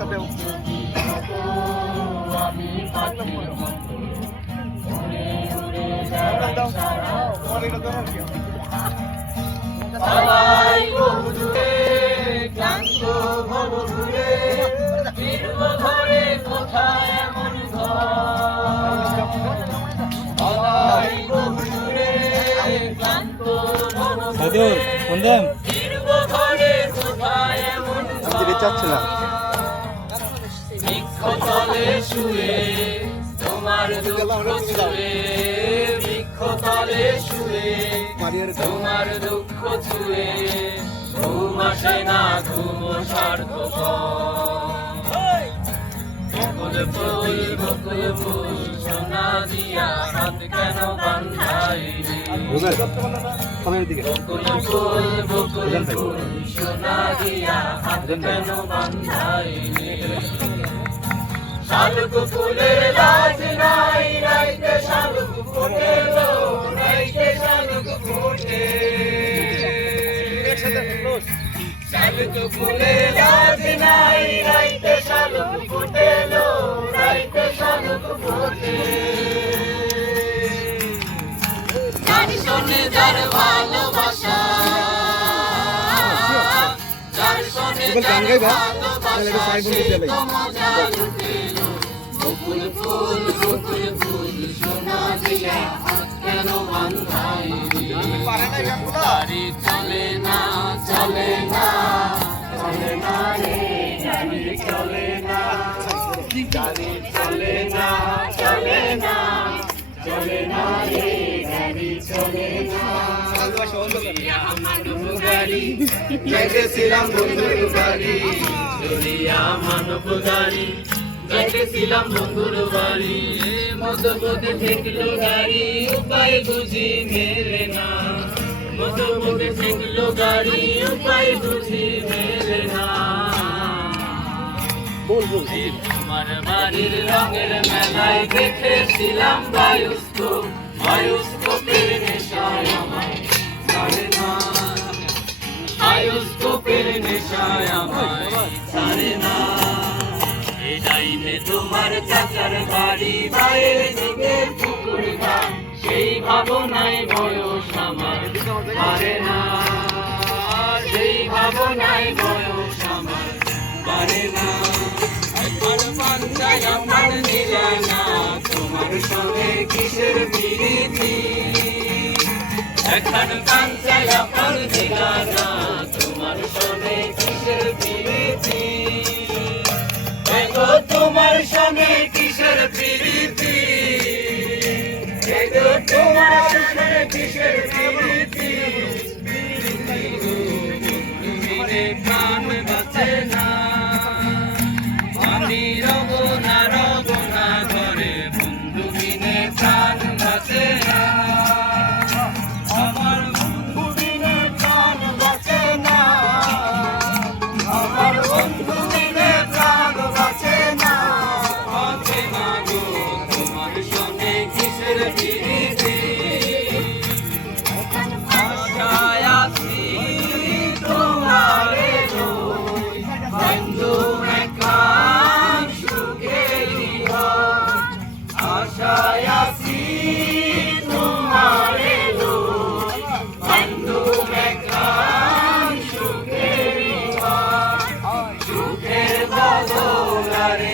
একটা দেও কোথায় এমন ঘর কোথায় এমন আমি রিচার্জ ছিলাম শুয়ে তোমার দুঃখ ছুয়ে বৃক্ষতলে শুয়ে মারিয়ার তোমার দুঃখ ছুয়ে ঘুম আসে না ঘুম সার্থ বকুল ফুল বকুল ফুল সোনা দিয়া হাত কেন দিকে। বকুল ফুল বকুল ফুল সোনা দিয়া হাত কেন বান্ধাইনি শালুক ফুলের লাজ নাই রাইতে শালুক ফোটে লো রাইতে শালুক ফোটে। শালুক ফুলের লাজ নাই রাইতে শালুক ফোটে লো রাইতে শালুক ফোটে। যার সনে যার ভালোবাসা রুবেল গান যার গাইবা? কেন গাড়ি চলে না চলে না চলে না রে গাড়ি চলে না গাড়ি চলে না রে গাড়ি চলে না মানব গাড়ি যেতেছিলাম বন্ধুর বাড়ি চলিয়া মানব গাড়ি যেতেছিলাম বন্ধুর বাড়ি। মধ্যপথে ঠেকলো গাড়ি উপায় বুঝি মেলে না। মধ্যপথে ঠেকলো গাড়ি উপায় বুঝি মেলে না। তোমার বাড়ির রঙের মেলায় দেখেছিলাম বায়ুস্কোপ বায়ুস্কোপের নেশায় আমায় বায়ুস্কোপের নেশায় আমায় ছাড়ে না। এই ডাইনে তোমার চাচার বাড়ি বাইরে দিকে পুকুর সেই ভাবনায় বয়স আমার পারে না। সেই ভাবনায় বয়স আমার পারে না। আমার নিরানা তোমার সঙ্গে কিসের প্রীতি? এখন কাঞ্চায় সঙ্গে কিসের প্রীতি তোমার সামনে কিসের প্রীতি প্রাণ বাঁচে না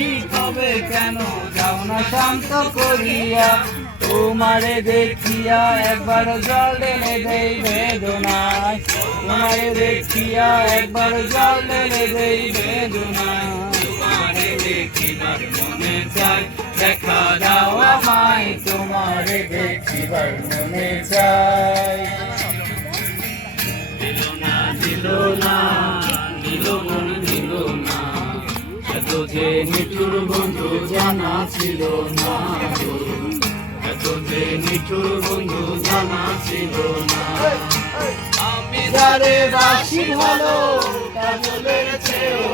ভালোবাসি তবে কেন? যাও না শান্ত করিয়া, তোমারে দেখিয়া একবার জল ঢেলে দেই বেদনায়। তোমারে দেখিয়া একবার জল ঢেলে দেই বেদনায়। তোমারে দেখা দাও আমায়। তোমারে দেখিবার মনে চাই। দিল না দিল না, দিল মন যে নিঠুর বন্ধু জানা ছিল না। এত যে নিঠুর বন্ধু জানা ছিল না। আমি যারে বাসি ভালো কাজলের চেয়েও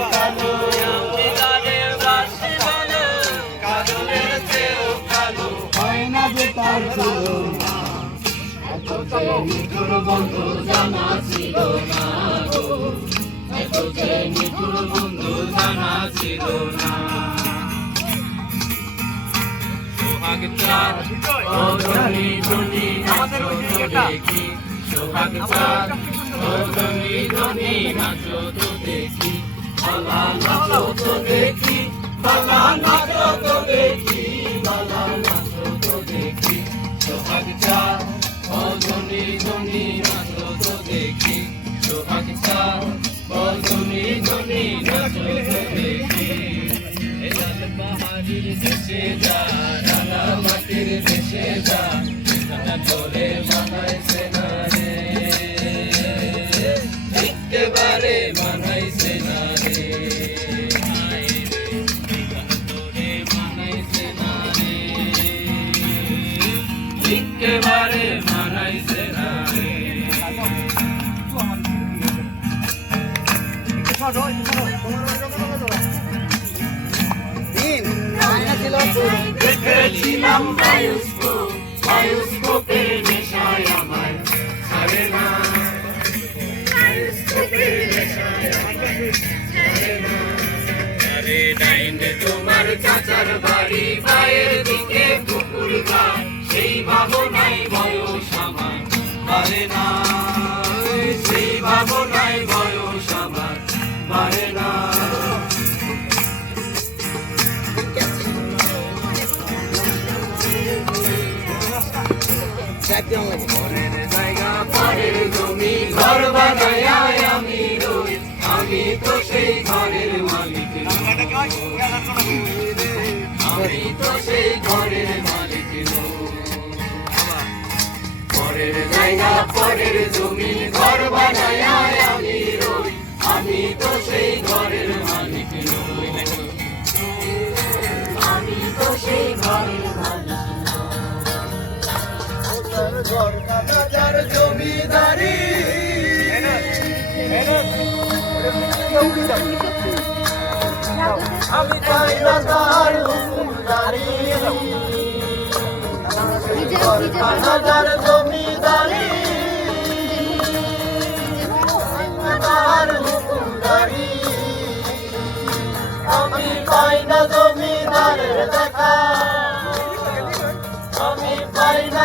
আমি বাসি ভালো কাজলের চেয়েও হয় না যে তার এত যে বন্ধু জানা ছিল না। এত যে জানা ছিল না। ধনী ধনী নাচো তো দেখি। ধনী ধনী নাচো তো দেখি দেখি দেখেছিলাম বায়োস্কোপ বায়োস্কোপের নেশায় আমার ছাড়ে না তোমার চাচার বাড়ি বাইরের দিকে পুকুর ঘাট সেই ভাবনাই বয়স আমার না সেই ভাবনাই পরের জায়গা পরের জমি ঘর বানায় আমি রই আমি তো সেই ঘরের মালিক আমি তো সেই ঘরের মালিক পরের জায়গা পরের জমি ঘর বানায়া জমিদারি। আমি চাই না তার হুকুমদারি কাটার জমিদারি। তার হুকুমদারি আমি পাই না জমিদারের দেখা। আমি পাই না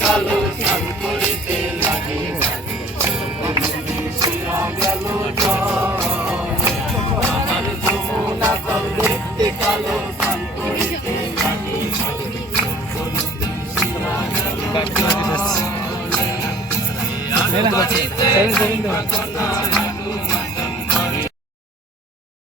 কালো স্নান করিতে লাগে গেল Selamat menikmati.